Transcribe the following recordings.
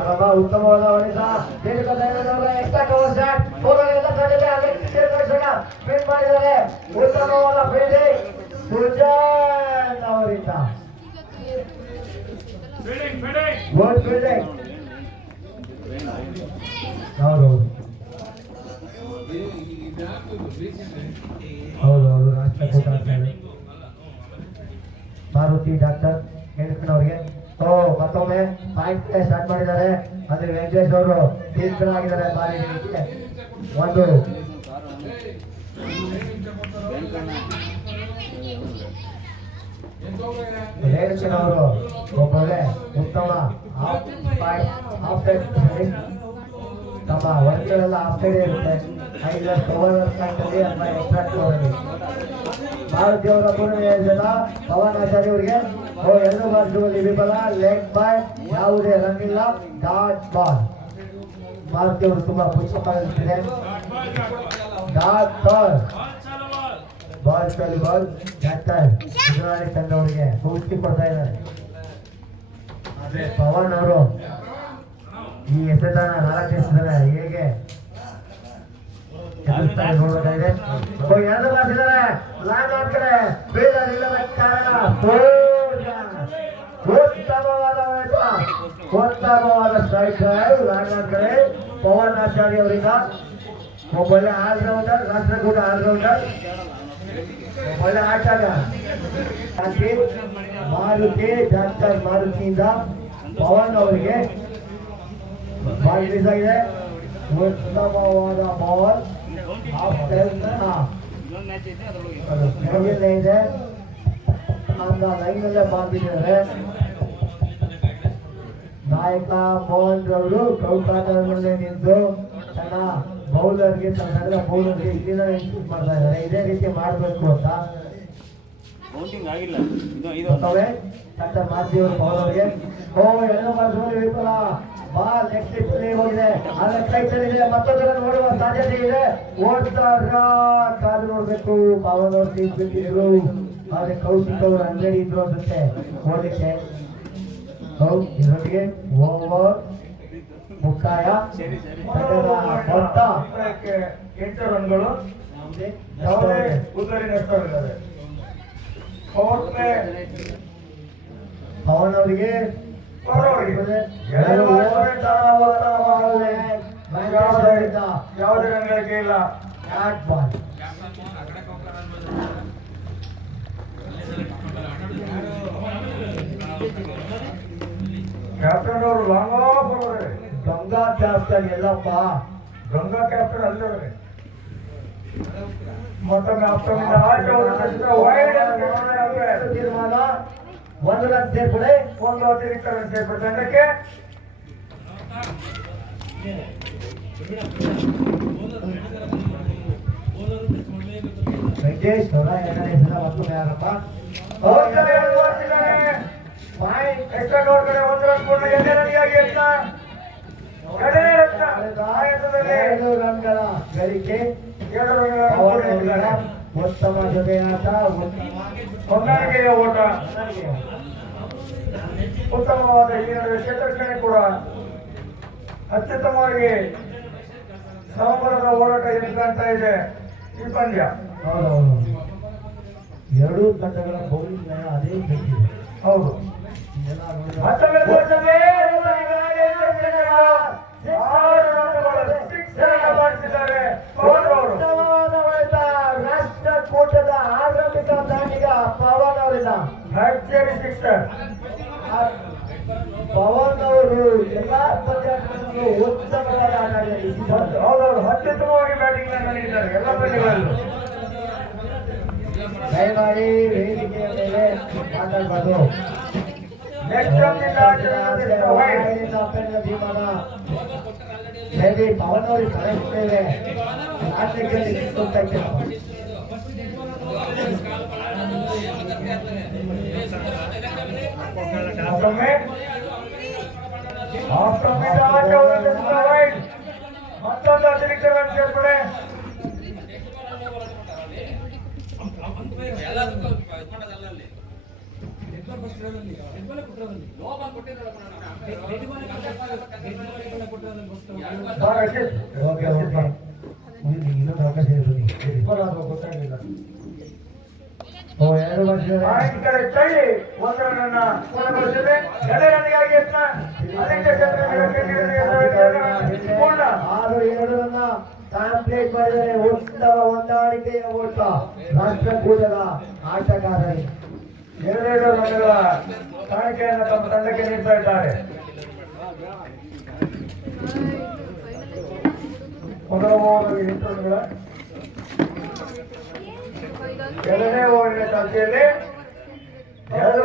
ಅರಬ ಉತ್ತಮವಾದ ಹೊಡೆತ extra cover shot ಹೋರಾಟದ ಸಾಧ್ಯತೆ ಫೀಲ್ಡ್ ಮಾಡಿದ್ದಾರೆ. ಉತ್ತಮವಾದ ಫೀಲ್ಡಿಂಗ್ ಸುಜಾನ್ ಅವರಿಂದ ಗುಡ್ ಫೀಲ್ಡಿಂಗ್. ಹೌದೌದು ರಾಷ್ಟ್ರಕೂಟ ಮಾರುತಿ ಡಾಕ್ಟರ್ ಹೇಳಿಕೊಂಡವ್ರಿಗೆ ಮತ್ತೊಮ್ಮೆ ಪಾಯಿಂಟ್ ಸ್ಟಾರ್ಟ್ ಮಾಡಿದ್ದಾರೆ. ಅಂದ್ರೆ ವೆಂಕಟೇಶ್ ಅವರು ತೀರ್ಪರಾಗಿದ್ದಾರೆ. ಬಾರಿ ಒಂದು ರೇಣುಕನ್ ಅವರು ಒಬ್ಬೊಳ್ಳೆ ಉತ್ತಮ ಹಾಫ್ ಸೈಡ್ ನಮ್ಮ ವರ್ಗಳೆಲ್ಲ ಹಾಫ್ ಸೈಡ್ ಇರುತ್ತೆ. 5 ಕವರ್ ಪಾಯಿಂಟ್ ಅಲ್ಲಿ ಅಥವಾ ಎಕ್ಸ್ಟ್ರಾ ಕವರ್ ಮಾರುತಿ ಅವರ ಪೂರ್ಣ ಪವನ್ ಆಚಾರ್ಯ ಅವರಿಗೆ 2 ಬಾಲ್ಗಳಲ್ಲಿ ವಿಫಲ. ಲೆಗ್ ಬಾಯ್, ಯಾವುದೇ ರನ್ ಇಲ್ಲ, ಡಾಟ್ ಬಾಲ್. ಮಾರುತಿ ಅವರು ತುಂಬಾ ಪುಷ್ಪಕಾಲಿದೆ. ಡಾಟ್ ಬಾಲ್, ಬಾಲ್ ಚಾಲಿ ಬಾಲ್. ಡಾಕ್ಟರ್ ಗುಜರಾಳಿ ತಂಡ ಅವರಿಗೆ ಸೂಚಿ ಕೊಡ್ತಾ ಇದ್ದಾರೆ. ಆದ್ರೆ ಪವನ್ ಅವರು ಈ ಎಸೆತನ 4 ಎಸೆದಿದ್ದಾರೆ. ಹೇಗೆ ನೋಡಬೇಕಾಗಿದೆ. 2 ಬಾರಿಸಿದ್ದಾರೆ. ಲಾಂಗ್ ಆಗ್ತಾರೆ. ಫೀಲ್ಡರ್ ಇಲ್ಲದ ಕಾರಣ ಉತ್ತಮವಾದ ಸ್ಟ್ರೈಕ್ ಲಾಂಗ್ ಆಗ್ತಾರೆ. ಪವನ್ ಆಚಾರ್ಯ ಅವರಿಂದ ಒಬ್ಬೊಳ್ಳೆ ಆಲ್ರೌಂಡರ್, ರಾಷ್ಟ್ರಕೂಟ ಆಲ್ರೌಂಡರ್, ಒಳ್ಳೆ ಆಟಗಾರ. ಮಾರುತಿ ಡಾಕ್ಟರ್ ಮಾರುತಿಯಿಂದ ಪವನ್ ಅವರಿಗೆ ಬಾಲ್ ರಿಲೀಸ್ ಆಗಿದೆ. ಉತ್ತಮವಾದ ಬಾಲ್ ಇದೆ. ಲೈನ್ ಅಲ್ಲೇ ಬಾಲ್ ಬಿಟ್ಟಿದ್ದಾರೆ. ನಾಯಕ ಮೋಹನ್ ರವರು ಚೌಕಾಟದಲ್ಲೇ ನಿಂತು ತನ್ನ ಬೌಲರ್ಗೆ ಬೌಲರ್ಗೆ ಇಲ್ಲಿಂದ ಇನ್ಸ್ಟಿಟ್ಯೂಟ್ ಮಾಡ್ತಾ ಇದ್ದಾರೆ. ಇದೇ ರೀತಿ ಮಾಡಬೇಕು ಅಂತ ಡಾಕ್ಟರ್ ಮಾರುತಿಯವರು ಬೌಲರ್ಗೆ 2 ಬಾಲ್ಗಳಲ್ಲಿ ವಿಫಲ. ಬಾಲ್ ನೆಕ್ಸ್ಟ್ ಸ್ಲಿಪ್ ಹೋಗಿದೆ. ಆದ್ರೆ ಕೈ ಚಲಿದೆ. ಮತ್ತೊಂದರ ನೋಡುವ ಸಾಧ್ಯತೆ ಇದೆ. ಕಾಲು ನೋಡ್ಬೇಕು. ಪವನ್ ಅವರು ಟೀಮ್ ಬಿಟ್ಟಿದ್ರು. ಆದ್ರೆ ಕೌಶಿಕ್ ಅವರು 100 ಇದ್ರು ಅನ್ಸುತ್ತೆ ಓಡಲಿಕ್ಕೆ. ಇದರೊಟ್ಟಿಗೆ ಓವರ್ ಮುಕ್ತಾಯ. ಮೊತ್ತ 8 ರನ್ಗಳು. ಪವನ್ ಅವರಿಗೆ ಯಾವುದೇ ರನ್ಗಳಿಗೆ ಇಲ್ಲ. Bat ball. ಕ್ಯಾಪ್ಟನ್ ಅವರು ಲಾಂಗ್ ಆಫ್ ಅವರೇ. ಗಂಗಾ ಕ್ಯಾಪ್ಟನ್ ಎಲ್ಲಪ್ಪ. ಗಂಗಾ ಕ್ಯಾಪ್ಟನ್ ಅಲ್ಲವರೇ. ಮತ್ತೊಮ್ಮೆ ಅಪ್ಟಮಿಂದ ಆಚೆ ತೀರ್ಮಾನ. 1 ರನ್ ಸೇರ್ಪಡೆ, 1 ಅತಿರಿಕ್ತ ರನ್ ಸೇರ್ಪಡೆ ತಂಡಕ್ಕೆ. ವೆಂಕಟೇಶ್ ಅವರ 2ನೇ ಸಲ ಮತ್ತೊಮ್ಮೆ ಆರಂಭ. ಎಕ್ಸ್ಟ್ರಾ ಕವರ್ ಕಡೆ 1 ರನ್ ಪೂರ್ಣ. 2 ರನ್ಗಾಗಿ 2 ರನ್ಗಳ ಗಳಿಕೆ. 2 ರನ್ಗಳ ಉತ್ತಮ ಜೊತೆಯಾಟ, ಹೊಂದಾಣಿಕೆಯ ಓಟ, ಉತ್ತಮವಾದ ಈ ನಡುವೆ ಕ್ಷೇತ್ರಕ್ಷಣೆ ಕೂಡ ಅತ್ಯುತ್ತಮವಾಗಿ ಸಮಬಲದ ಹೋರಾಟ ಎಂದು ಕಾಣ್ತಾ ಇದೆ ಈ ಪಂದ್ಯ. ಎರಡೂ ತಂಡಗಳ ಬೌಲಿಂಗ್ ಲೈನ್ ಅದೇ ಬೇಕಿದೆ. ಹೌದು. ರಾಷ್ಟ್ರಕೂಟದ ಆರಂಭಿಕ ದಾಂಡಿಗ ಪವನ್ ಅವರಿಂದ ಭರ್ಜರಿ ಸಿಕ್ಸರ್. ಪವನ್ ಅವರು ಎಲ್ಲಾ ಪಂದ್ಯಗಳನ್ನು ಉತ್ತಮವಾದ ಆಟ ಆಡಿದ್ದಾರೆ. ಹೌದೌದು, ಅತ್ಯುತ್ತಮವಾಗಿ ಬ್ಯಾಟಿಂಗ್ ನೀಡಿದ್ದಾರೆ ಎಲ್ಲ ಪಂದ್ಯಗಳಲ್ಲೂ. ದಯಮಾಡಿ ವೇದಿಕೆಯ ಮೇಲೆ ಮಾತಾಡಬಾರ್ದು. ಪವನ್ ಅವರಿಗೆ ಕಳಿಸ್ತೇವೆ. ಮತ್ತೊಂದು ಅತಿರಿಕ್ತ ರನ್ ಸೇರ್ಪಡೆ. ಓಕೆ ಓಕೆ ಇನ್ನೊಂದು ಅವಕಾಶ ಇದೆ ಗೊತ್ತಾಗಲಿಲ್ಲ. ಓ 2 ವರ್ಷ ಈ ಕಡೆ ತಳ್ಳಿ ಒಂದು ರನ್ನ ಪೂರ್ಣಗೊಳಿಸಿದೆ. 2 ರನ್ನಿಗಾಗಿ ಯತ್ನ. ಆದಿತ್ಯ ಪೂರ್ಣ 6-2 ಕಂಪ್ಲೀಟ್ ಮಾಡಿದರೆ ಉತ್ತಮ ಹೊಂದಾಣಿಕೆಯ ಓಟ ರಾಷ್ಟ್ರಕೂಟದ ಆಟಗಾರರು 2 ರನ್ನುಗಳ ಕಾಣಿಕೆಯನ್ನು ತಮ್ಮ ತಂಡಕ್ಕೆ ನೀಡ್ತಾ ಇದ್ದಾರೆ. ಮೊದಲ ಓವರ್ಗೆ 8 ರನ್ನುಗಳ 2ನೇ ಓವರಿನ ಚಾಲ್ತಿಯಲ್ಲಿ 2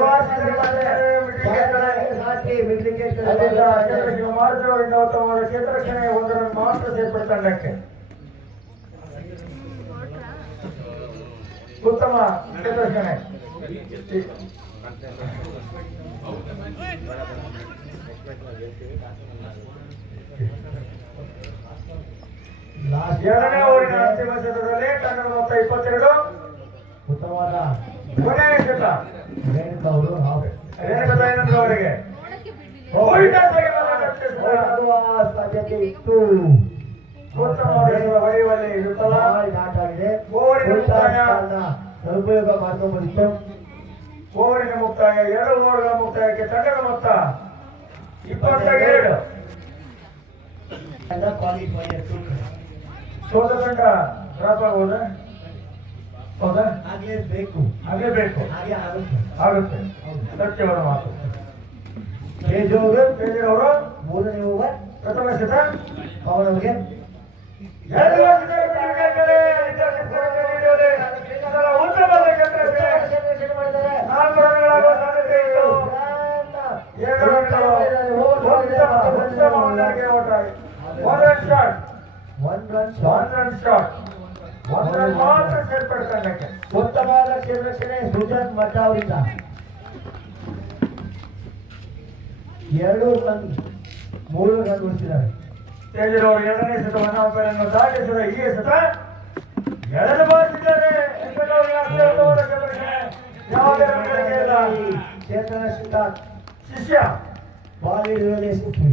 ಮಾರ್ಚವರಿಂದ ಉತ್ತಮವಾದ ಕ್ಷೇತ್ರರಕ್ಷಣೆ 1 ರನ್ ಮಾತ್ರ ಸೇರ್ಪಡೆ ತಂಡಕ್ಕೆ. ಉತ್ತಮ ಕ್ಷೇತ್ರರಕ್ಷಣೆ ಎರಡನೇ ಓವರಿನ ಅಂತಿಮ ಕ್ಷೇತ್ರದಲ್ಲಿ ತಂಡದ ಮೊತ್ತ 22. ಉತ್ತಮವಾದ ಕೊನೆಯ ಕ್ಷೇತ್ರ ರೇಣುಕಾ ಅವರು ರೇಣುಕಾ ದಯಾನಂದ ಅವರಿಗೆ ಸಾಧ್ಯತೆ ಇತ್ತು. ಹೊಡೆಯುವಲ್ಲಿ ಇರುತ್ತಲ್ಲ ಆಟ ಆಗಿದೆ. ಓವರಿನ ಮುಕ್ತಾಯ ಸದುಪಯೋಗ ಮಾಡ್ಕೊಂಡ್ಬಂದಿತ್ತು. ಓವರಿನ ಮುಕ್ತಾಯ 2 ಓವರ್ಗಳ ಮುಕ್ತಾಯಕ್ಕೆ ತಂಡದ ಮೊತ್ತ 22. ಸೋತ ತಂಡ ಡ್ರಾಪ್ ಆಗುವುದಾ? ಹೌದಾ? ಆಗಲೇಬೇಕು ಆಗಲೇಬೇಕು. ಹಾಗೆ ಆಗುತ್ತೆ. ಆಗುತ್ತೆ. ಸತ್ಯವಾದ ಮಾತು. ತೇಜವರು 3ನೇ ಓವರ್ ಪ್ರಥಮ ಕ್ಷೇತ್ರ ಪವನ್ ಅವರಿಗೆ 2 ವರ್ಷದ ಉತ್ತಮವಾದ ಕ್ಷೇತ್ರ 4 ರನ್ಗಳಾಗುವ ಸಾಧ್ಯತೆ ಇತ್ತು. 7 ರನ್ಗಳು ಉತ್ತಮ ಹೊಂದಾಣಿಕೆ ಓಟ. 1 ರನ್ ಶಾಟ್ 1 ರನ್ ಮಾತ್ರ ಸೇರ್ಪಡೆ ತಂಡಕ್ಕೆ. ಉತ್ತಮವಾದ ಕ್ಷೇತ್ರರಕ್ಷಣೆ ಸುಜಾತ್ ಮಠ ಅವರಿಂದ 2 ರನ್ 3 ರನ್ ಉಳಿಸಿದ್ದಾರೆ. ತೇಜರವರು 2ನೇ ಸತವನ್ನು ಅಂಪೈರನ್ನು ದಾಟಿಸಿದ ಈ ಸತ ಎಳೆದು ಬಾರಿಸಿದ್ದಾರೆ. ಯಾವುದೇ ರನ್ಗಳಿಗೆ ಇಲ್ಲ. ಕ್ಷೇತ್ರರಕ್ಷಕ ಶಿಷ್ಯ ಬಾಲ್ ಹಿಡಿಯುವಲ್ಲಿ ಯಶಸ್ವಿ.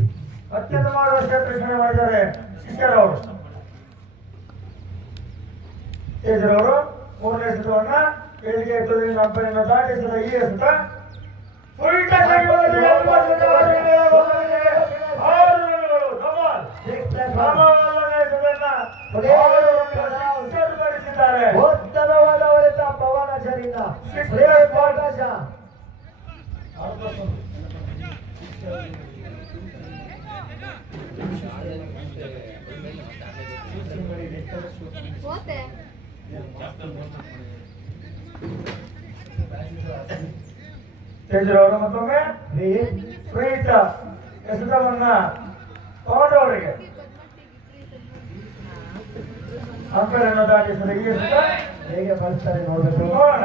ಅತ್ಯುತ್ತಮವಾದ ಕ್ಷೇತ್ರರಕ್ಷಣೆ ಮಾಡಿದ್ದಾರೆ ಶಿಷ್ಯರವರು. ತೇಜರವರು 3ನೇ ಸತವನ್ನ ವೇದಿಕೆ ಎತ್ತುವುದರಿಂದ ಅಂಪೈರನ್ನು ದಾಟಿಸಿದ ಈ ಸತ ಉತ್ತಮವಾದ ಹೊಡೆತ ಪವನಾಚಾರ್ಯರಿಂದ ಅವಕಾಶ. ತೇಜರವರು ಮತ್ತೊಮ್ಮೆ ಪ್ರೀತ ಎಸೆತವನ್ನ ತಗೊಂಡವರಿಗೆ ಅಂಪೈರನ್ನು ದಾಟಿಸಿದ ಈ ಸತ ಹೇಗೆ ಬಳಸ್ತಾರೆ ನೋಡಬೇಕು. ನೋಡೋಣ.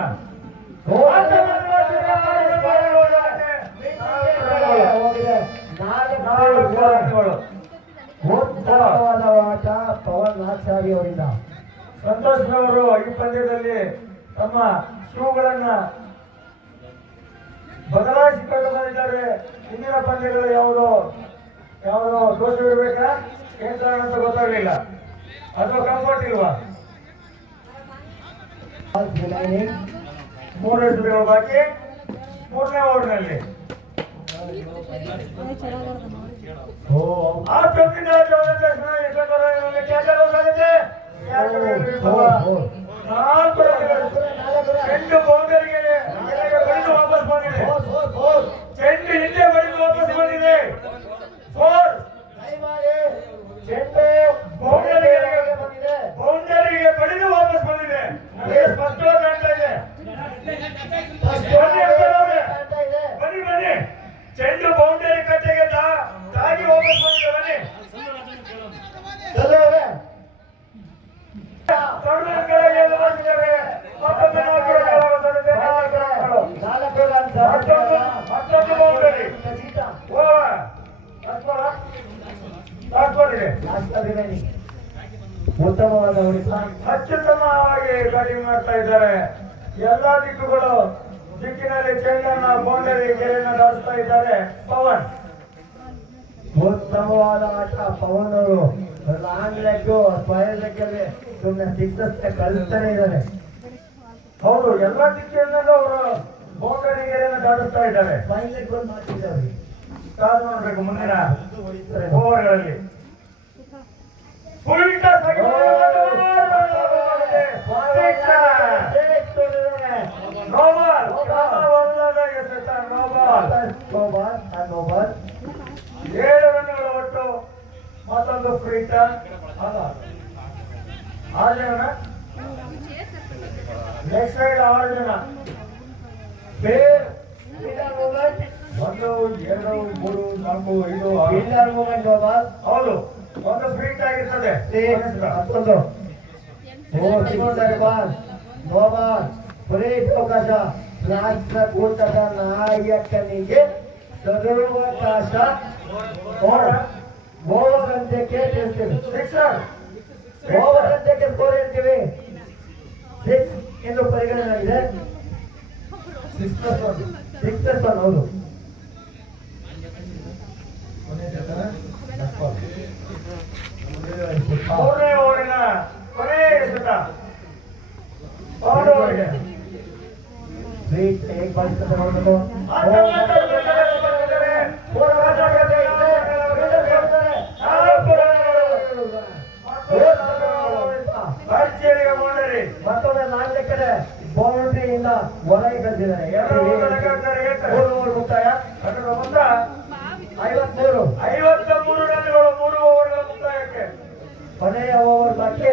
ಹೋಗಿದೆ 4 ರನ್ಗಳು. ಉತ್ತಮವಾದ ಆಟ ಪವನ್ ಆಚಾರ್ಯ ಅವರಿಂದ. ಸಂತೋಷ್ ಅವರು ಈ ಪಂದ್ಯದಲ್ಲಿ ತಮ್ಮ ಶೂಗಳನ್ನ ಬದಲಾಯಿಸಿಕೊಂಡು ಬಂದಿದ್ದಾರೆ. ಹಿಂದಿನ ಪಂದ್ಯಗಳು ಯಾವುದೋ ದೋಷವಿರ್ಬೇಕಾ ಏನ್ ಕಾರಣ ಅಂತ ಗೊತ್ತಾಗ್ಲಿಲ್ಲ. ಅಥವಾ ಕಂಫರ್ಟ್ ಇಲ್ವಾ? 3 ಎಸೆತಗಳು ಬಾಕಿ 3ನೇ ಓವರ್ನಲ್ಲಿ ಆ ಚೊಕ್ಕಿನ ಚೆಂಡು ಬೌಂಡರಿಗೆ ಬಡಿದು ವಾಪಸ್ ಬಂದಿದೆ. ಚೆಂಡು ಹಿಂದೆ ಬಡಿದು ವಾಪಸ್ ಬಂದಿದೆ. 4 ಬೌಂಡರಿಗೆ ಬಡಿದು ವಾಪಸ್ ಬಂದಿದೆ. ನನಗೆ ಸ್ಪಷ್ಟವಾಗಿ ಕಾಣ್ತಾ ಇದೆ. ಬನ್ನಿ ಚೆಂಡು ಬೌಂಡರಿ ಕಟ್ಟೆಗೆ ತಾಗಿ ವಾಪಸ್ ಬಂದಿದೆ. ಬನ್ನಿ ಮತ್ತೊಂದು ಬೌಂಡರಿ ಉತ್ತಮವಾದ ಹೊಡೆತ. ಅತ್ಯುತ್ತಮವಾಗಿ ಬ್ಯಾಟಿಂಗ್ ಮಾಡ್ತಾ ಇದ್ದಾರೆ. ಎಲ್ಲಾ ದಿಕ್ಕಿನಲ್ಲಿ ಚೆಂಡನ್ನ ಬೌಂಡರಿ ಗೆರೆಯನ್ನ ದಾಟಿಸ್ತಾ ಇದ್ದಾರೆ ಪವನ್. ಉತ್ತಮವಾದ ಆಟ ಪವನ್ ಅವರು ಲಾಂಗ್ ಲೆಗ್ ಸ್ಕ್ವೈರ್ ಲೆಗ್ ಅಲ್ಲಿ ಸುಮ್ಮನೆ ಸಿಕ್ಸಸ್ ಕಳಿಸ್ತಾನೆ ಇದ್ದಾರೆ. ಹೌದು, ಎಲ್ಲ ದಿಕ್ಕಿನಲ್ಲೂ ಅವರು ಬೌಂಡರಿಗೆಯನ್ನು ದಾಟಿಸ್ತಾ ಇದ್ದಾರೆ. ಫೈನ್ ಲೆಗ್ ಒಂದು ಮಾಡ್ತಿದ್ದಾರೆ. ಕಾದು ನೋಡ್ಬೇಕು ಮುಂದಿನ ಓವರ್ಗಳಲ್ಲಿ. ಫುಲ್ ಟಾಸ್ ಆಗಿ ಓವರ್ 7 ರನ್ಗಳ ಒಟ್ಟು. ಮತ್ತೊಂದು ಫ್ರೀ ಟಾಸ್. ಆರು ಜನ ಲೆಗ್ ಸೈಡ್, 6 ಜನ ಬೇರ್ 1 2 3 4 5 6 ಫೀಲ್ಡರ್ ಮೂವ್ಮೆಂಟ್ ಓವರ್. ಹೌದು, ಒಂದು ಫ್ರೀ ಆಗಿರ್ತದೆ. ಮತ್ತೊಂದು ಓವರ್ 6 ಬಾಲ್ ಓವರ್ ಬ್ರೇಕ್ ಅವಕಾಶ. ರಾಷ್ಟ್ರ ಕೂಟದ ನಾಯಕನಿಗೆ ಸದುವಕಾಶ. ಓವರ್ ಅಂತ್ಯಕ್ಕೆ ತಿಳಿಸ್ತೀವಿ. ಓವರ್ ಅಂತ್ಯಕ್ಕೆ ಸ್ಕೋರ್ ಹೇಳ್ತೀವಿ. 6 ಎಂದು ಪರಿಗಣನೆ ಆಗಿದೆ. 6+1 ಹೌದು. ಮೂರನೇ ಓವರಿನ ಕೊನೆಯ ಎಸೆತ ಪಾಂಡವರಿಗೆ. ಹೇಗೆ ಬಾಲಿಸ್ತಾರೆ ನೋಡಬೇಕು. ಮತ್ತೊಮ್ಮೆ 4 ಕಡೆ ಬೌಂಡ್ರಿಯಿಂದ ಹೊರಗೆ ಕಳಿಸಿದ್ದಾರೆ. 3 ಓವರ್ ಮುಕ್ತಾಯ. 53 ರನ್ಗಳು 3 ಓವರ್ಗಳ ಮುಕ್ತಾಯಕ್ಕೆ. ಕೊನೆಯ ಓವರ್ ಬಾಕಿ.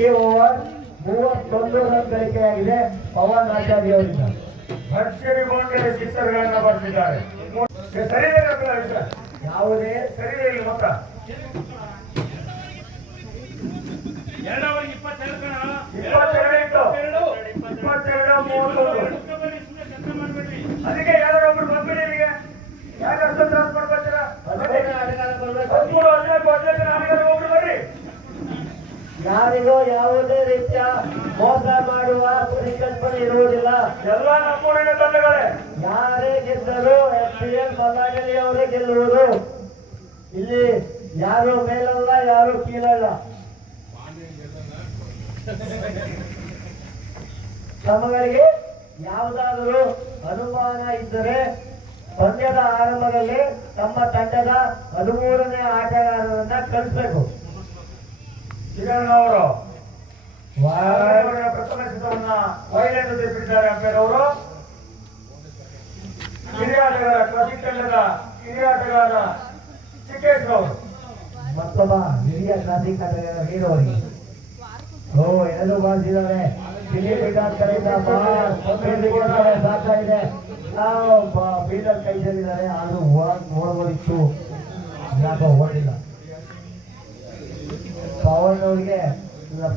ಈ ಓವರ್ 31 ರನ್ ಗಳಿಕೆಯಾಗಿದೆ ಪವನ್ ಆಚಾರ್ಯ ಅವರಿಂದ. ಭರ್ಜರಿ ಬೌಂಡರಿ ಸಿಕ್ಸರ್ಗಳನ್ನು ಬರೆದಿದ್ದಾರೆ. ಸರಿಯೇ ಯಾವುದೇ ಸರಿಯೇ ಇಲ್ಲ ಮೊತ್ತ 22 ಅದಕ್ಕೆ ಯಾರೊಬ್ರು ಬಂದ್ಬಿಡಿ. ಇಲ್ಲಿಗೆ ಯಾಕೆ ಅಷ್ಟು ತ್ರಾಸ ಮಾಡ್ಕೊಳ್ತೀರಾ? 13 14 ಒಬ್ರು ಬರ್ರಿ. ಯಾರಿಗೂ ಯಾವುದೇ ರೀತಿಯ ಮೋಸ ಮಾಡುವ ಪರಿಕಲ್ಪನೆ ಇರುವುದಿಲ್ಲ. ಎಲ್ಲ ನಮ್ಮೂರಿನ ತಂಡಗಳೇ. ಯಾರೇ ಗೆದ್ದರೂ FPL ಮಲ್ಲಾಗಲಿ ಅವರೇ ಗೆಲ್ಲುವುದು. ಇಲ್ಲಿ ಯಾರು ಮೇಲಲ್ಲ, ಯಾರು ಕೀಳಲ್ಲ. ತಮ್ಮಗಳಿಗೆ ಯಾವುದಾದರೂ ಅನುಮಾನ ಇದ್ದರೆ ಪಂದ್ಯದ ಆರಂಭದಲ್ಲಿ ತಮ್ಮ ತಂಡದ 13ನೇ ಆಟಗಾರರನ್ನ ಕಳಿಸಬೇಕು. ಕಿರಣ್ ಅವರು ಪ್ರಥಮ ಎಸೆತವನ್ನ ವೈಡ್ ಎಂದು ತಿಳಿಸಿದ್ದಾರೆ ಅಂಪೇರ್ ಅವರು. ಹಿರಿಯ ಆಟಗಾರ, ಕ್ಲಾಸಿಕ್ ತಂಡದ ಹಿರಿಯ ಆಟಗಾರ ಚಿಕ್ಕೇಶ್ ಅವರು. ಮತ್ತೊಬ್ಬ ಹಿರಿಯ ಕ್ಲಾಸಿಕ್ ಆಟಗಾರ ವೀರವರಿಗೆ ಎಳೆದು ಬಾರಿಸಿದ್ದಾರೆ. ಕಡೆಯಿಂದ ಸಾಕಾಗಿದೆ. ಫೀಲ್ಡರ್ ಕೈ ಸೇರಿದ್ದಾರೆ. ಆದ್ರೂ ನೋಡಬಹುದಿತ್ತು, ಯಾಕೋ ಓಡಿಲ್ಲ. ಪವನ್ ಅವ್ರಿಗೆ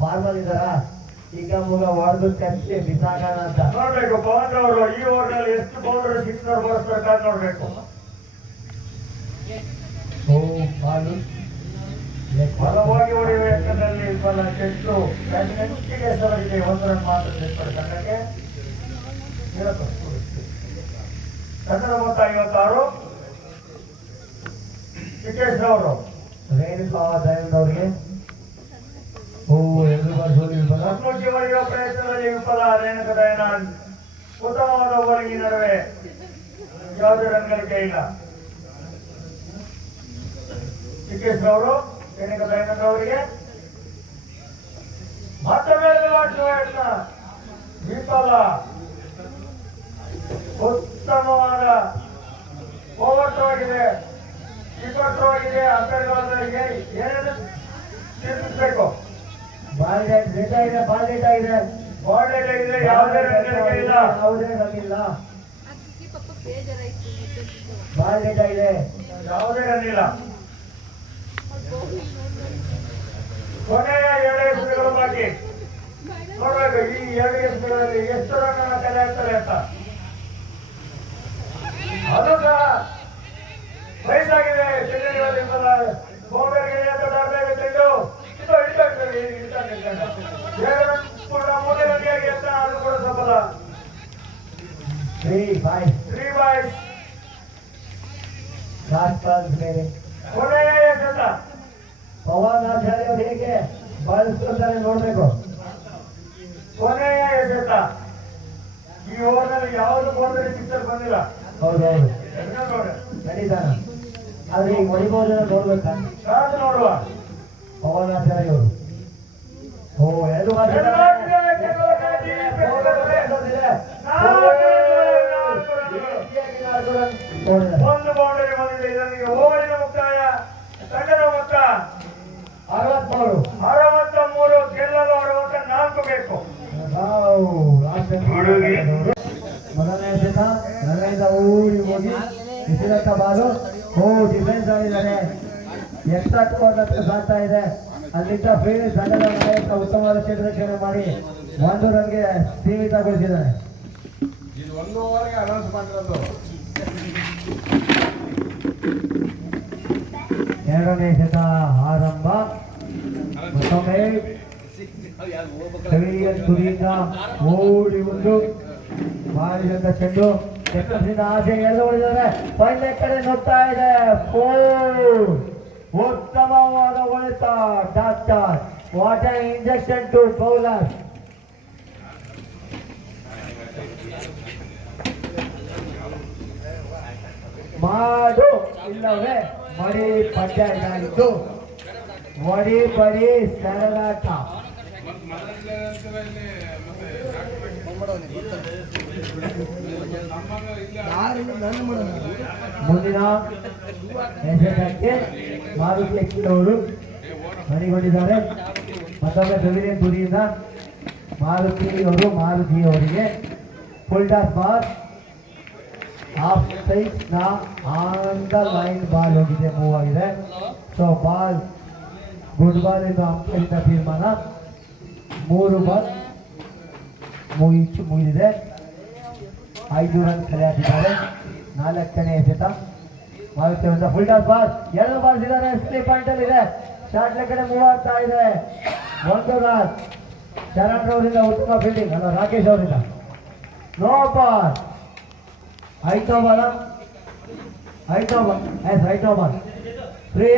ಫಾರ್ಮಲ್ ಇದ್ದಾರ. ಈಗ ಮುಗ ಹೊಡೆದು ಕಚ್ಚಿ ಬಿಸಾಕೋಣ ಅಂತ ನೋಡ್ಬೇಕು. ಪವನ್ ಅವರು ಈ ಓವರ್ನಲ್ಲಿ ಎಷ್ಟು ಬೌಂಡರಿ ಸಿಕ್ಸರ್ ಬರೆಸ್ಬೇಕಾದ್ ನೋಡ್ಬೇಕು. ಬಲವಾಗಿ ಹೊಡೆಯುವ ಯತ್ನದಲ್ಲಿ ಬಲ ಕೆಟ್ಟು ನೆಚ್ಚಿಗೆ ಹೆಸರಿಗೆ 1 ರನ್ ಮಾತ್ರ ತೆಗೆದುಕೊಳ್ಳಿ ತಂಡಕ್ಕೆ. ತಂಡದ ಮೊತ್ತ 56. ಚಿಕ್ಕೇಶ್ ಅವರು ರೇಣುಕಾ ದಯಾನಂದ್ ಅವರಿಗೆ ಮುನ್ನುಗ್ಗಿ ಹೊಡೆಯುವ ಪ್ರಯತ್ನದಲ್ಲಿ ವಿಫಲ. ರೇಣುಕಾ ದಯಾನಂದ್ ಉತ್ತಮವಾದ ಓವರಿಂಗ್ ನಡುವೆ ಯಾವುದೇ ರನ್ ಗಳಿಕೆ ಇಲ್ಲ. ಚಿಕ್ಕೇಶ್ ಅವರು ರೇಣುಕಾ ದಯಾನಂದ್ ಅವರಿಗೆ ಮತ್ತೊಮ್ಮೆ ಮಾಡುವ ಯತ್ನ ವಿಫಲ. ಉತ್ತಮವಾದ ಓವರ್ ಥ್ರೋ ಆಗಿದೆ, ಕೀಪರ್ ಥ್ರೋ ಆಗಿದೆ. ಅಂಪೈರ್ಗಳಿಗೆ ಏನೇನು ತಿಳಿಸಬೇಕು? ಬಾಲ್ ರೇಟ್ ಆಗಿದೆ, ಬಾಲ್ ರೇಟ್ ಆಗಿದೆ, ಬಾಲ್ ರೇಟ್ ಆಗಿದೆ. ಯಾವುದೇ ರನ್ ಗಳಿಕೆ ಇಲ್ಲ, ಯಾವುದೇ ರನ್ ಇಲ್ಲ. ಬಾಲ್ ರೇಟ್ ಆಗಿದೆ, ಯಾವುದೇ ರನ್ ಇಲ್ಲ. ಕೊನೆಯ 2 ಎಸೆತಗಳು ಬಾಕಿ. ನೋಡ್ಬೇಕು ಈ 2 ಎಸೆತಗಳಲ್ಲಿ ಎಷ್ಟು ರನ್ ಅನ್ನ ಕಲೆ ಹಾಕ್ತಾರೆ ಅಂತ. ಅದು ಸಹ ವಯಸ್ಸಾಗಿದೆ. ಚೆನ್ನೈಗಳಲ್ಲಿ ಬೌಂಡರಿಗೆ ಚೆಂಡು ಮೂರನೇ ರನ್ನಿಯಾಗಿ ಅಂತ ಅದು ಕೂಡ ಸಫಲ. 3 ಬಾಯ್ಸ್ ಲಾಸ್ಟ್ ಬಾಲ್ ಮೇಲೆ ಕೊನೆಯ ಎಸೆತ ಪವನ್ ಆಚಾರ್ಯ ಅವರು ಹೇಗೆ ಬಳಸ್ಕೊಳ್ತಾರೆ ನೋಡ್ಬೇಕು. ಕೊನೆಯ ಎಸೆತ. ಈ ಓವರ್ನಲ್ಲಿ ಯಾವುದು ಬೋರ್ಡಲ್ಲಿ ಸಿಕ್ಸರ್ ಬಂದಿಲ್ಲ. ಹೌದೌದು ನೋಡಿ ನಡೀತಾನ, ಆದ್ರೆ ಈಗ ಹೊಡಿಬೋದ ನೋಡ್ಬೇಕ. ಕಾದು ನೋಡುವ. ಪವನ್ ಆಚಾರ್ಯ ಅವರು ಓ ಎರಡು ಒಂದು ಬೌಂಡರಿ ಬಂದಿದೆ. ಇದರಿಗೆ ಓವರಿನ ಮುಕ್ತಾಯ. ತಂಡದ ಮೊತ್ತ 63. ಗೆಲ್ಲಲು 64 ಬೇಕು. ಮೊದಲನೇ ಎಸೆತ ನರೇಂದ್ರ ಊರಿ ಹೋಗಿ ಬಿಸಿಲತ್ತ ಬಾಲು. ಡಿಫೆನ್ಸ್ ಆಡಿದ್ದಾರೆ, ಎಕ್ಸ್ಟ್ರಾ ಕವರ್ ಹತ್ರ ಸಾಗ್ತಾ ಇದೆ. ಅಲ್ಲಿಂದ ಫೀಲ್ಡ್ ತಂಡದ ನಾಯಕ ಉತ್ತಮವಾದ ಕ್ಷೇತ್ರರಕ್ಷಣೆ ಮಾಡಿ 1 ರನ್ಗೆ ಸೀಮಿತಗೊಳಿಸಿದ್ದಾರೆ. ಇದು 1 ಓವರ್ಗೆ ಅನೌನ್ಸ್ ಮಾಡಿರೋದು. ಎರಡನೇ ಎಸೆತ ಆರಂಭ. ಮತ್ತೊಮ್ಮೆ ತುರಿಯಿಂದ ಓಡಿ ಒಂದು ಮಾಡಿದಂತ ಚೆಂಡು ಕೆಟ್ಟದಿಂದ ಆಸೆ ಎಳೆದು ಹೊಡೆದಿದ್ದಾರೆ. ಪಂದ್ಯ ಕಡೆ ನುಗ್ತಾ ಇದೆ. ಉತ್ತಮವಾದ ಹೊಡೆತ. Doctor what on injection to bowler. ಮಾಡು ಇಲ್ಲವೇ ಮಡಿ ಪಂದ್ಯ ಇದಾಗಿತ್ತು. ವಡಿ ಬಡಿ ಸರಳಾಟ. ಮುಂದಿನ ಎಸೆತಕ್ಕೆ ಮಾರುತಿ ಎಕ್ಕಿನವರು ಮನೆಗೊಂಡಿದ್ದಾರೆ. ಮತ್ತೊಮ್ಮೆ ಬೆವಿಲಿಯನ್ ಗುರಿಯಿಂದ ಮಾರುತಿಯವರಿಗೆ full toss ball. Off side ನ ಆನ್ ದ ಲೈನ್ ಬಾಲ್ ಹೋಗಿದೆ, ಮೂವ್ ಆಗಿದೆ. ಸೊ ಬಾಲ್ ಗುಡ್ ಬಾಲ್ ಎಂದು ಅಂಕದಿಂದ ತೀರ್ಮಾನ. 3 ಬಾಲ್ ಮುಗಿದಿದೆ. 5 ರನ್ ಕಲೆ ಹಾಕಿದ್ದಾರೆ. 4ನೇ ಎಸೆತ ಮಾರುತಿಯವರಿಂದ ಫುಲ್ ಟಾಸ್ ಬಾಲ್. 2 ಬಾಲ್ಸ್ ಇದ್ದಾರೆ. ಸ್ಲೀಪ್ ಪಾಯಿಂಟ್ ಅಲ್ಲಿ ಇದೆ. ಶಾರ್ಟ್ ಕಡೆ ಮೂವ್ ಆಗ್ತಾ ಇದೆ. 1 ರನ್. ಶರಣ್ ಅವರಿಂದ ಉತ್ತಮ ಫೀಲ್ಡಿಂಗ್. ಅಲ್ಲ, ರಾಕೇಶ್ ಅವರಿಂದ ನೋ ಬಾಲ್. ಐದೋ ಬಾಲ್ ಫ್ರೀ.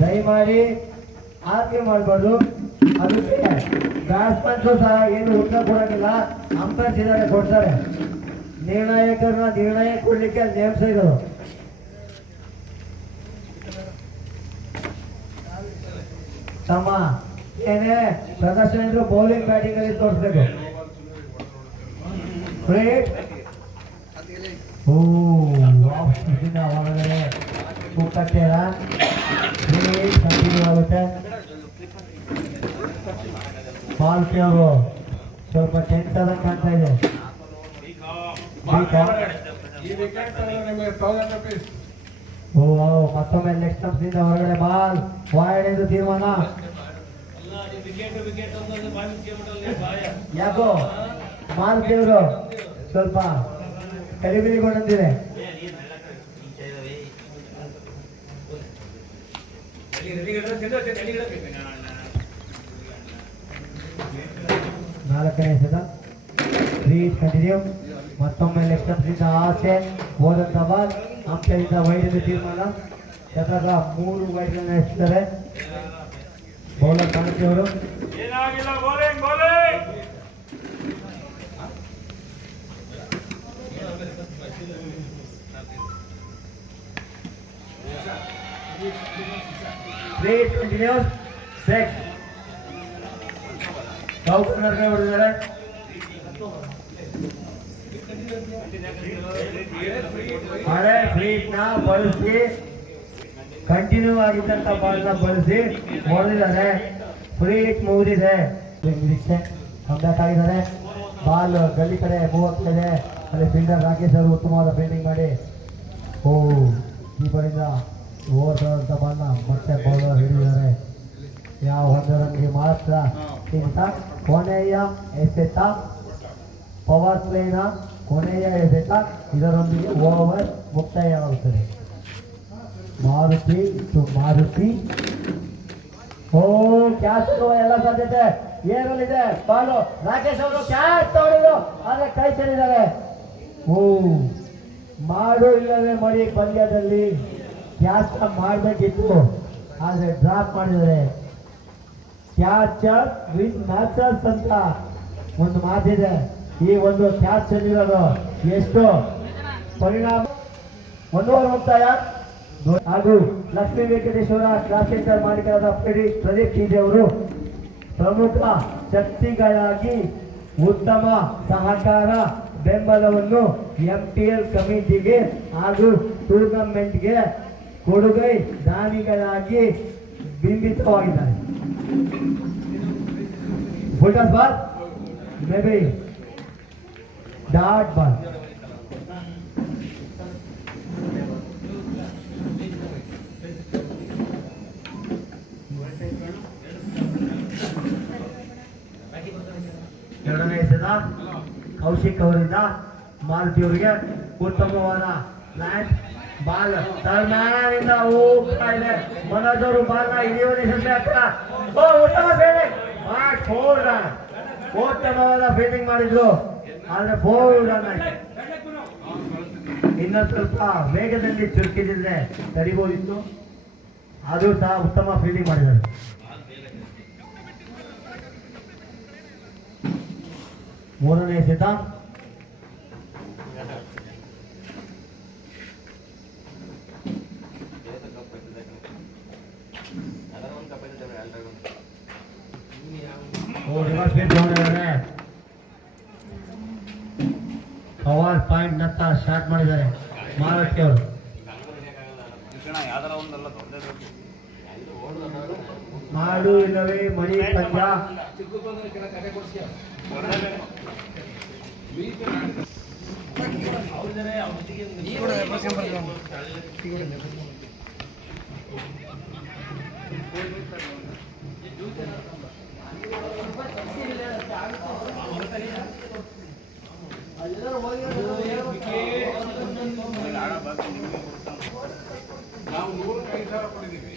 ದಯಮಾಡಿ ಆರ್ಗ್ಯೂ ಮಾಡಬಾರ್ದು. ಅದಕ್ಕೆ ಬ್ಯಾಟ್ಸ್ಮನ್ಸು ಸಹ ಏನು ಉತ್ತರ ಕೊಡೋಂಗಿಲ್ಲ. ಅಂಪೈರ್ಸ್ ಇದ್ದಾರೆ, ಕೊಡ್ತಾರೆ. ನಿರ್ಣಾಯಕರನ್ನ ನಿರ್ಣಯ ಕೊಡ್ಲಿಕ್ಕೆ ನೇಮಿಸಿದರು. ತಮ್ಮ ಏನೇ ಪ್ರದರ್ಶನ ಇದ್ರು ಬೌಲಿಂಗ್ ಬ್ಯಾಟಿಂಗ್ ಅಲ್ಲಿ ತೋರಿಸ್ಬೇಕು. ಹೊರಗಡೆ ಕುಕ್ಕಟ್ಟೆರ ಕಂಟಿನ್ಯೂ ಆಗುತ್ತೆ. ಬಾಲ್ಕಿ ಅವರು ಸ್ವಲ್ಪ ಟೆನ್ಸ್ ಆದಂಗೆ ಕಾಣ್ತಾ ಇದೆ. ಮತ್ತೊಮ್ಮೆ ಲೆಗ್ ಸ್ಟಂಪ್ಸ್ ಇಂದ ಹೊರಗಡೆ ಬಾಲ್ ವಾಯ್ಡ್ ಎಂದು ತೀರ್ಮಾನ. ಯಾಕೋ ಮಾಲ್ಕಿಯವರು ಸ್ವಲ್ಪ ಕಲಿಬಿಲಿಗೊಂಡಿದೆ. ನಾಲ್ಕನೇ ಎಸೆತ ಪ್ಲೀಸ್ ಕಂಟಿನ್ಯೂ. ಮತ್ತೊಮ್ಮೆ ಲೆಗ್ ಸ್ಟಂಪ್ಸ್ ಇಂದ ಆಸೆ ಹೋದಂತ ಬಾಲ್ ಅಂಕದಿಂದ ವೈಡ್ ಎಂದು ತೀರ್ಮಾನ. ಶತಕ 3 ವೈಡ್ ರನ್ ಎಸೆದಿದ್ದಾರೆ ಬೌಲರ್ ಕಾಣಿಸಿಯವರು. Play continues. 6 ಕೌಕರ್ನರ್ಗೆ ಹೊಡೆದಿದ್ದಾರೆ. ಹಳೆ ಫ್ರೀಟ್ನ ಬಳಸಿ ಕಂಟಿನ್ಯೂ ಆಗಿದ್ದಂಥ ಬಾಲ್ನ ಬಳಸಿ ಹೊಡೆದಿದ್ದಾರೆ. ಫ್ರೀಟ್ ಮುಗಿದಿದೆ. ನಿರೀಕ್ಷೆ ಕಂಬ್ಯಾಕ್ ಆಗಿದ್ದಾರೆ. ಬಾಲ್ ಗಲ್ಲಿ ಕಡೆ ಮೂವ್ ಆಗ್ತಿದೆ. ಅಲ್ಲಿ ಫೀಲ್ಡರ್ ರಾಕೇಶ್ ಅವರು ಉತ್ತಮವಾದ ಫೀಲ್ಡಿಂಗ್ ಮಾಡಿ ಕೀಪರಿಂದ ಓವರ್ ತಗೊಂಡ ಬಾಲ್ನ ಮತ್ತೆ ಬೌಲರ್ ಹಿಡಿದಿದ್ದಾರೆ. ಯಾವ 1 ರನ್ಗೆ ಮಾತ್ರ ಇಂಥ ಕೊನೆಯ ಎಸೆತ ಪವರ್ ಪ್ಲೇನ ಕೊನೆಯ ಎಸೆತ. ಇದರೊಂದಿಗೆ ಓವರ್ ಮುಕ್ತಾಯವಾಗುತ್ತದೆ. ಮಾರುತಿ ಕ್ಯಾಚ್ ತರುವ ಎಲ್ಲ ಸಾಧ್ಯತೆ ಏರಲಿದೆ. ಬಾಲು ರಾಕೇಶ್ ಅವರು ಕ್ಯಾಚ್ ತಗೊಂಡಿದ್ರು, ಆದ್ರೆ ಕೈ ಚೆಲ್ಲಿದ್ದಾರೆ. ಮಾಡು ಇಲ್ಲವೇ ಮಡಿ ಪಂದ್ಯದಲ್ಲಿ ಕ್ಯಾಚ್ ಮಾಡಬೇಕಿತ್ತು, ಆದರೆ ಡ್ರಾಪ್ ಮಾಡಿದರೆ. ಕ್ಯಾಚರ್ ವಿನ್ ಮ್ಯಾಚಸ್ ಅಂತ ಒಂದು ಮಾತಿದೆ. ಈ ಒಂದು ಕ್ಯಾಚ್ ಅಲ್ಲಿರೋದು ಎಷ್ಟು ಪರಿಣಾಮ. 1 ಓವರ್ ಮುಕ್ತಾಯ. ಹಾಗೂ ಲಕ್ಷ್ಮೀ ವೆಂಕಟೇಶ್ವರ ಕ್ಲಾಸ್ ಸೆಂಟರ್ ಮಾಲೀಕರಾದ ಪ್ರದೀಪ್ ಟಿಜೆ ಅವರು ಪ್ರಮುಖ ಶಕ್ತಿಗಳಾಗಿ ಉತ್ತಮ ಸಹಕಾರ ಬೆಂಬಲವನ್ನು MTL ಕಮಿಟಿಗೆ ಹಾಗೂ ಟೂರ್ನಮೆಂಟ್ಗೆ ಕೊಡುಗೈ ದಾನಿಗಳಾಗಿ ಬಿಂಬಿತವಾಗಿದ್ದಾರೆ. Full toss ball, maybe dot ball. ಎರಡನೇ ಎಸೆದ ಕೌಶಿಕ್ ಅವರಿಂದ ಮಾರುತಿ ಅವರಿಗೆ ಉತ್ತಮವಾದ ಲ್ಯಾಂಡ್ ಬಾಲ್ ತರ್ನಾನಿಂದ ಹೋಗ್ತಾ ಇದೆ. ಮನೋಜ್ ಅವರು ಬಾಲ್ನ ಹಿಡಿಯುವಲ್ಲಿ ಯಶಸ್ವಿ ಆಗ್ತಾರೆ. ಉತ್ತಮ ಫೀಲ್ಡಿಂಗ್, ಉತ್ತಮವಾದ ಫೀಲ್ಡಿಂಗ್ ಮಾಡಿದ್ರು, ಆದ್ರೆ 4 ರನ್ ಆಯ್ತು. ಇನ್ನೊಂದು ಸ್ವಲ್ಪ ವೇಗದಲ್ಲಿ ಚುರುಕಿದ್ರೆ ತಡಿಬೋದಿತ್ತು, ಅದು ಸಹ ಉತ್ತಮ ಫೀಲ್ಡಿಂಗ್ ಮಾಡಿದ್ದಾರೆ. ಮೂರನೇ ಎಸೆತ ಪವರ್ ಪಾಯಿಂಟ್ ನತ್ತ ಸ್ಟಾರ್ಟ್ ಮಾಡಿದ್ದಾರೆ ಮಾರುತಿ ಅವರು. ಮಾಡು ಇಲ್ಲವೇ ಮಣಿ ಪಂದ್ಯ. ನಾವು 105,000 ಕೊಟ್ಟಿದ್ದೀವಿ.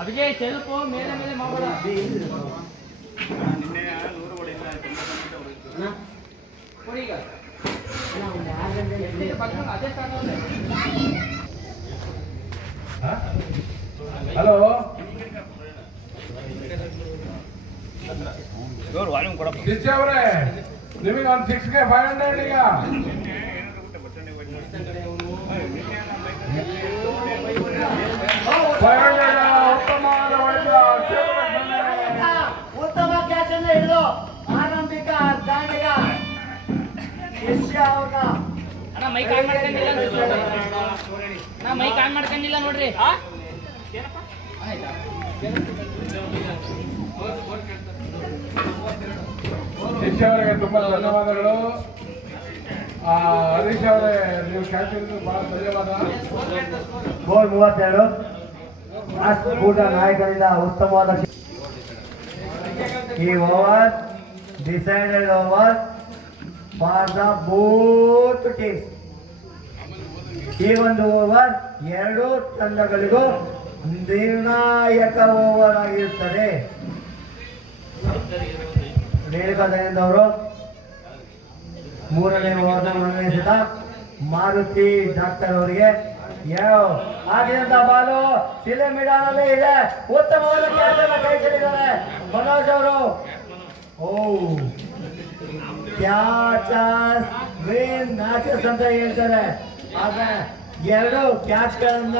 ಅಭಿಗೆ ಸ್ವಲ್ಪ ಮೇಲೆ ಮೇಲೆ ಮಾಡಬೇಡ. ಹಲೋ, ಕಿಚ್ಚ ಅವರೇ, ನಿಮಗೆ ಒಂದು 6ಗೆ 500 ಈಗ. ಉತ್ತಮ ಕ್ಯಾಚ್ ಅನ್ನು ಹಿಡಿದು ಆರಂಭಿಕ ದಾಂಡಿಗ ಶಿಷ್ಯ ಅವ್ರನ್ನ ಮೈಕ್ ಆನ್ ಮಾಡ್ಕೊಂಡಿಲ್ಲ ನೋಡ್ರಿ. ಶಿಷ್ಯ ಅವರಿಗೆ ತುಂಬಾ ಧನ್ಯವಾದಗಳು. ಹರೀಶ್ ಅವರೇ, ನೀವು ಕ್ಯಾಚ್ ಹಿಡಿದು ಬಹಳ ಧನ್ಯವಾದ. ಗೋಲ್ 32 ರಾಷ್ಟ್ರಕೂಟ ನಾಯಕರಿಂದ ಉತ್ತಮವಾದ ಈ over decided over for the both teams. ಈ ಒಂದು ಓವರ್ ಎರಡೂ ತಂಡಗಳಿಗೂ ನಿರ್ಣಾಯಕ ಓವರ್ ಆಗಿರುತ್ತದೆ. ರೇಣುಕಾ ದಯಾನಂದ ಅವರು ಮೂರನೇ ಓವರ್ನ ನಿರ್ಣಯಿಸಿದ ಮಾರುತಿ ಡಾಕ್ಟರ್ ಅವರಿಗೆ ಆಗಿದಂತ ಬಾಲು ಶಿಲೆ ಮಿಡಾನಲ್ಲೇ ಇದೆ. ಉತ್ತಮವಾದ ಕ್ಯಾಚ್ ಅನ್ನು ಕೈ ಚೆಲ್ಲಿದ್ದಾರೆ ಮನೋಜ್ ಅವರು. ಕ್ಯಾಚಸ್ ವಿನ್ ಮ್ಯಾಚಸ್ ಅಂತ ಹೇಳ್ತಾರೆ, ಆದ್ರೆ 2 ಕ್ಯಾಚ್ಗಳನ್ನ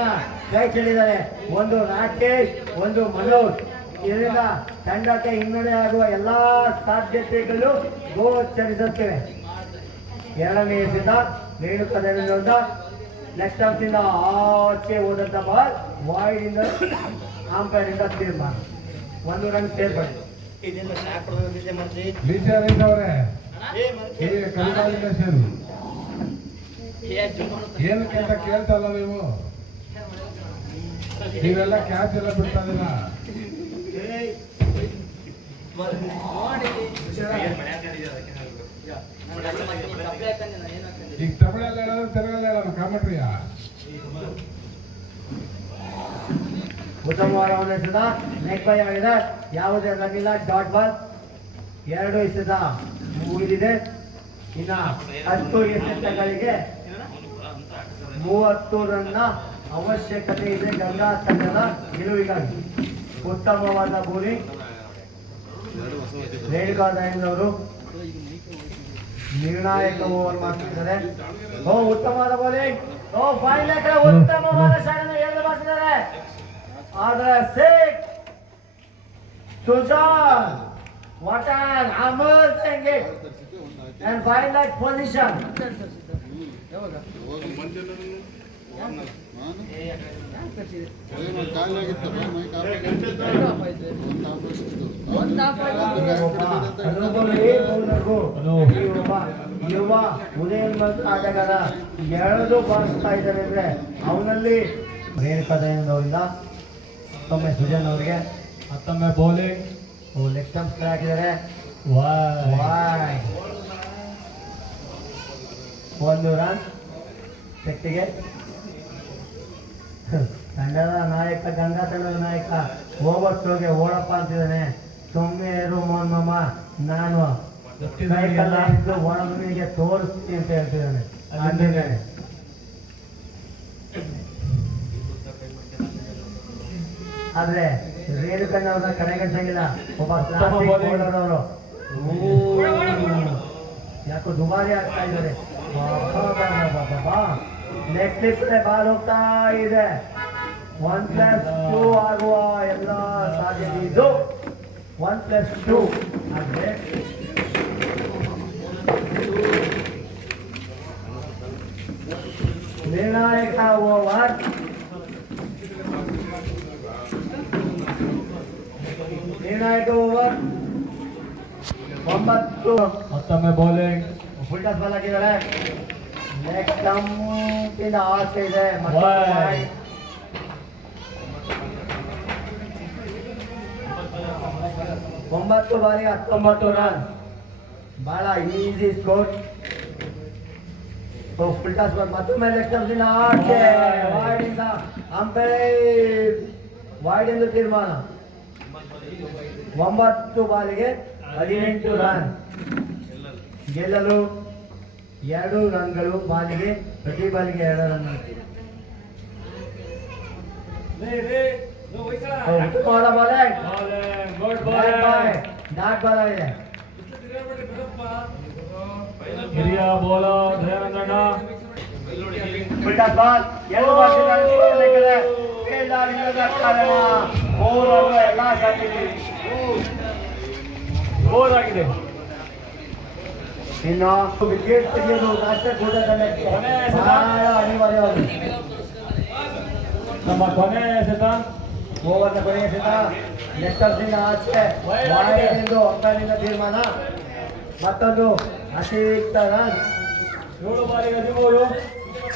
ಕೈ ಚೆಲ್ಲಿದ್ದಾರೆ. ಒಂದು ರಾಕೇಶ್, ಒಂದು ಮನೋಜ್. ಇದರಿಂದ ತಂಡಕ್ಕೆ ಹಿನ್ನಡೆ ಆಗುವ ಎಲ್ಲಾ ಸಾಧ್ಯತೆಗಳು ಗೋಚರಿಸುತ್ತವೆ. ಎರಡನೇ ಎಸೆತ ರೇಣುಕಾ ದಯಾನಂದ ನೆಕ್ಸ್ಟ್ ಹಂತದಿಂದ ಆಚೆ ಹೋದಂತ ಬಾಲ್ ವಾಯ್ಡ್ ಇಂದ ಅಂಪೈರ್ ಇಂದ ತೀರ್ಮಾನ 1 ರನ್ ಸೇರ್ಪಡೆ. ಹರೀಶ್ ಅವರೇ, ಕಂಗ್ರಾಚುಲೇಷನ್. ಏನಕ್ಕೆ ಅಂತ ಕೇಳ್ತಲ್ಲ ನೀವು, ನೀವೆಲ್ಲ ಕ್ಯಾಚ್ ಎಲ್ಲ ಬಿಡ್ತಾ ಇದ್ದೀರ. ಈಗ ತಮಿಳಲ್ಲಿ ಹೇಳೋದು ತೆಲುಗಲ್ಲಿ ಹೇಳೋದು ಕಾಮೆಂಟ್ರಿಯ. ಉತ್ತಮವಾದ ಒಂದು ಎಸೆತ ನೆಕ್ ಬೈ ಆಗಿದೆ, ಯಾವುದೇ ರನ್ ಇಲ್ಲ, ಡಾಟ್ ಬಾಲ್. 2 ಎಸೆತ ಮುಗಿದಿದೆ. ಇನ್ನ 10 ಎಸೆತಗಳಿಗೆ 30 ರನ್ನ ಅವಶ್ಯಕತೆ ಇದೆ ಗಂಗಾ ತಂಡದ ಗೆಲುವಿಗಾಗಿ. ಉತ್ತಮವಾದ ಬೌಲಿಂಗ್ ರೇಣುಕಾ ದಯಾನಂದ್ ನಿರ್ಣಾಯಕ ಓವರ್ ಮಾಡ್ತಿದ್ದಾರೆ. ಉತ್ತಮವಾದ ಬೌಲಿಂಗ್, ಫೈನಲ್ ಎಕರೆ ಉತ್ತಮವಾದ ಶಾಟ್ ಎಳೆದು ಬಾರಿಸಿದ್ದಾರೆ. ಆದ್ರೆ Sujan what an amazing hit and find that position. ಯುವ ಉದಯೋನ್ಮುಖ ಆಟಗಾರ ಎಳೆದು ಬಾರಿಸ್ತಾ ಇದ್ದಾರೆ ಅಂದ್ರೆ ಅವನಲ್ಲಿ ರೇಣುಕಾ ದಯಾನಂದ್ ಅವರಿಂದ ಮತ್ತೊಮ್ಮೆ ಸುಜನ್ ಅವರಿಗೆ ಮತ್ತೊಮ್ಮೆ ಬೌಲಿಂಗ್ ಲೆಗ್ ಸ್ಟಂಪ್ಸ್ ಹಾಕಿದ್ದಾರೆ. 1 ರನ್ ಪೆಟ್ಟಿಗೆ. ತಂಡದ ನಾಯಕ ಗಂಗಾ ತಂಡದ ನಾಯಕ ಓವರ್ ಥ್ರೋಗೆ ಓಡಪ್ಪ ಅಂತಿದ್ದಾನೆ. ಸುಮ್ಮನೆ ಇರು ಮೋಹನ್ ಮಾಮ, ನಾನು ಒಳಗೆ ತೋರಿಸ್ತೀನಿ ಅಂತ ಹೇಳ್ತಿದ್ದಾನೆ. ಅಂದಿದ್ದಾನೆ ಆದ್ರೆ ರೇಣುಕಣ್ಣವ್ರನ್ನ ಕಡೆಗಣಿಸಂಗಿಲ್ಲ. ಒಬ್ಬ ಅವರು ಯಾಕೋ ದುಬಾರಿ ಆಗ್ತಾ ಇದ್ದಾರೆ. ನೆಕ್ಸ್ಟ್ ಸ್ಲಿಪ್ಗೆ ಬಾಲ್ ಹೋಗ್ತಾ ಇದೆ. 1+2 ಆಗುವ ಎಲ್ಲ ಸಾಧ್ಯತೆ ಇದು. 1+2 ಆದ್ರೆ ನಿರ್ಣಾಯಕ ಓವರ್. ನಿರ್ಣಾಯಕ ಓವರ್ 9. ಮತ್ತೊಮ್ಮೆ ಬೌಲಿಂಗ್ ಫುಲ್ ಟಾಸ್ ಬಾಲ್ ಹಾಕಿದ್ದಾರೆ. ಲೆಗ್ ಸ್ಟಂಪಿಂದ ಆಸೆ ಇದೆ. 9 ಬಾರಿ 19 ರನ್, ಬಹಳ easy score. Full toss ball ಮತ್ತೊಮ್ಮೆ ಲೆಗ್ ಸ್ಟಂಪಿಂದ ಆಸೆ, ವಾಯ್ಡಿಂದ ಅಂಪೈರ್ ವಾಯ್ಡ್ ಎಂದು ತೀರ್ಮಾನ. 9 ಬಾಲಿಗೆ 18 ರನ್, ಗೆಲ್ಲಲು 2 ರನ್ಗಳು. ಬಾಲಿಗೆ ಪ್ರತಿ ಬಾಲಿಗೆ 2 ರನ್. ಉತ್ತಮವಾದ ಬಾಲಿಂಗ್, ಡಾಟ್ ಬಾಲ್ ಆಗಿದೆ. ಹಿರಿಯ ಬೌಲರ್ ದಯಾನಂದಣ್ಣ ಫುಲ್ ಟಾಸ್ ಬಾಲ್ ಎರಡು ಎಲ್ಲ ಶಾಟಿಗೆ ಬೋರ್ ಆಗಿದೆ. ಇನ್ನು ವಿಕೆಟ್ ತೆಗೆಯೋದು ರಾಷ್ಟ್ರ ಕೂಟ ತಂಡಕ್ಕೆ ಬಹಳ ಅನಿವಾರ್ಯವಾಗಿದೆ. ನಮ್ಮ ಕೊನೆಯ ಎಸೆತ, ಓವರ್ನ ಕೊನೆಯ ಎಸೆತ ಲೆಫ್ಟರ್ಸಿಂದ ಆಚೆ ಎಂದು ಅಂಕಲಿಂದ ತೀರ್ಮಾನ. ಮತ್ತೊಂದು ಅತಿರಿಕ್ತ ರನ್. 7 ಬಾಲಿಗೆ 13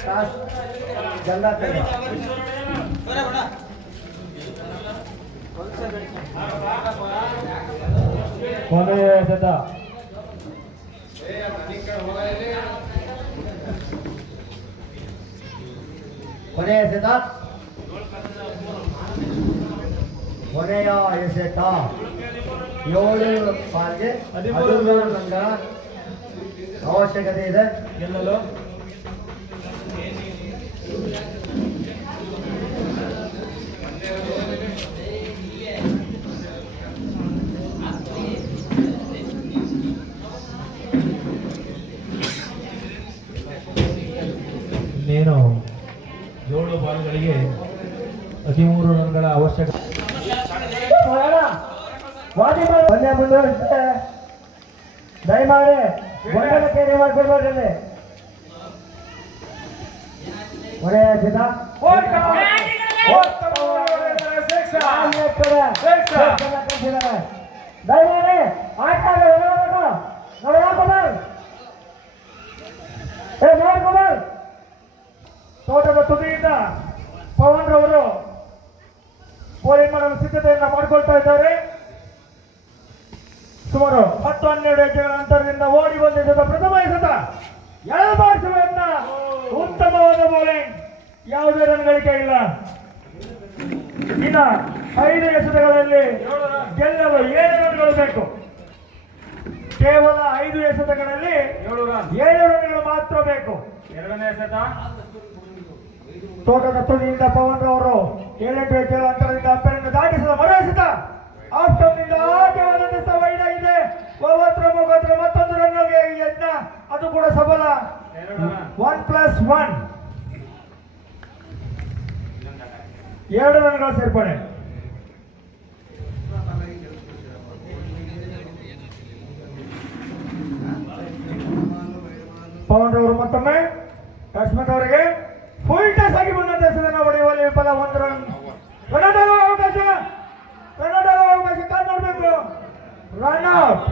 ಟಾಸ್ ಗಂಗಾ ತಂಡ. ಕೊನೆಯ ಎಸೆತ ಕೊನೆಯ ಎಸೆತ ಕೊನೆಯ ಎಸೆತ 7 ಬಾಲ್ಗೆ 13 ರನ್ಗಳ ಅವಶ್ಯಕತೆ ಇದೆ ಗೆಲ್ಲಲು. ಇನ್ನೇನು 7 ಬಾಲ್ಗಳಿಗೆ 13 ರನ್ಗಳ ಅವಶ್ಯಕತೆ. ಪಂದ್ಯ ಮುಂದುವರಿಸುತ್ತೆ. ದಯಮಾಡಿ ಗೊಂದಲಕ್ಕೆ ನೀವು ಮಾಡ್ಕೊಳ್ಬೇಡ್ರಿ. ಒಳ್ಳೆಯ ಎಸೆತ, ದಯಮಾಡಿ ಆಟ ತೋಟದ ತುದಿಯಿಂದ ಪವನ್ ರವರು ಬೌಲಿಂಗ್ ಮಾಡಲು ಸಿದ್ಧತೆಯನ್ನ ಮಾಡಿಕೊಳ್ತಾ ಇದ್ದಾರೆ. ಸುಮಾರು 10-12 ಹೆಜ್ಜೆಗಳ ಅಂತರದಿಂದ ಓಡಿ ಬಂದಿದ್ದ ಪ್ರಥಮ ಎಸೆತ ಎಳೆದು ಬಾರಿಸುವ ಯತ್ನ. ಉತ್ತಮವಾದ ಬೌಲಿಂಗ್, ಯಾವುದೇ ರನ್ ಗಳಿಕೆ ಇಲ್ಲ. ಇನ್ನ 5 ಎಸೆತಗಳಲ್ಲಿ ಗೆಲ್ಲಲು 7 ರನ್ಗಳು ಬೇಕು. ಕೇವಲ 5 ಎಸೆತಗಳಲ್ಲಿ 7 ರನ್ಗಳು ಮಾತ್ರ ಬೇಕು. ಎರಡನೇ ಎಸೆತ ತೋಟದ ತುದಿಯಿಂದ ಪವನ್ ರವರು 7 ಎಚ್ಚರ ಅಂತರದಿಂದ ಅಂಪೈರ್‌ನ್ನು ದಾಟಿಸಿದ ಮರು ಎಸೆತ ಆಫ್ ಸ್ಟಂಪ್‌ನಿಂದ ಆಚೆ ಹೋದ ವೈಡ್ ಆಗಿದೆ. ಓವರ್ ಮುಖಾಂತರ ಮತ್ತೊಂದು ರನ್ಗೆ ಯತ್ನ, ಅದು ಕೂಡ ಸಫಲ. 1+1 2 ರನ್ಗಳ ಸೇರ್ಪಡೆ. ಪವನ್ ರವರು ಮತ್ತೊಮ್ಮೆ ಕಾಶ್ಮೀರ್ ಅವರಿಗೆ ಫುಲ್ ಟಾಸ್ ಆಗಿ ಮುನ್ನಡೆ ಹೊಡೆಯುವಲ್ಲಿ ವಿಫಲ. 1 ರನ್. ಕರ್ನಾಟಕ ಅವಕಾಶ ಕಾಲ್ ಮಾಡಬೇಕು. Run out.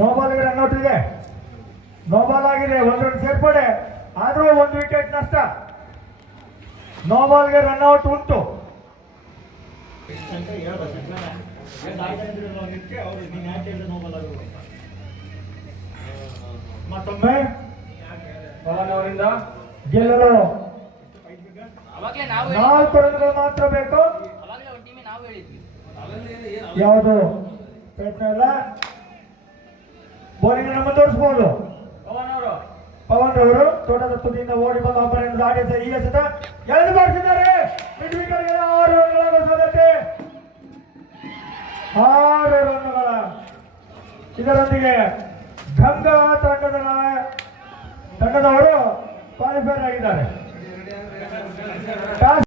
ನೋ ಬಾಲ್ಗೆ ರನ್ ಔಟ್ ಇದೆ. ನೋ ಬಾಲ್ ಆಗಿದೆ. 1 ರನ್ ಸೇರ್ಪಡೆ, ಆದ್ರೂ 1 ವಿಕೆಟ್ ನಷ್ಟ. ನೋ ಬಾಲ್ಗೆ ರನ್ ಔಟ್ ಉಂಟು. ಮತ್ತೊಮ್ಮೆ ಪವನ್ ಅವರಿಂದ ಗೆಲ್ಲಲು ಅವಾಗಲೇ ನಾವು 4 ರನ್ಗಳು ಮಾತ್ರ ಬೇಕು. ಅವಾಗಲೇ ಒಂದು ಟೀಮೇ ನಾವು ಹೇಳಿದ್ವಿ. ಯಾವುದು ಪ್ರಯತ್ನ ಇಲ್ಲ. ಬೌಲಿಂಗ್ ಅನ್ನು ತೋರಿಸಬಹುದು. ಪವನ್ ರವರು ತೋಟದ ತುದಿಯಿಂದ ಓಡಿ ಬಂದು ಅಪರನ್ನು ದಾಟಿಸಿದ ಈ ಎಸೆತ ಎಳೆದು ಬಾರಿಸಿದ್ದಾರೆ. ಮಿಡ್ ವಿಕೆಟ್ಗೆ 6 ರನ್ಗಳ ಸಾಧ್ಯತೆ. 6 ರನ್ಗಳ. ಇದರೊಂದಿಗೆ ಗಂಗಾ ತಂಡದವರು ಕ್ವಾಲಿಫೈರ್ ಆಗಿದ್ದಾರೆ.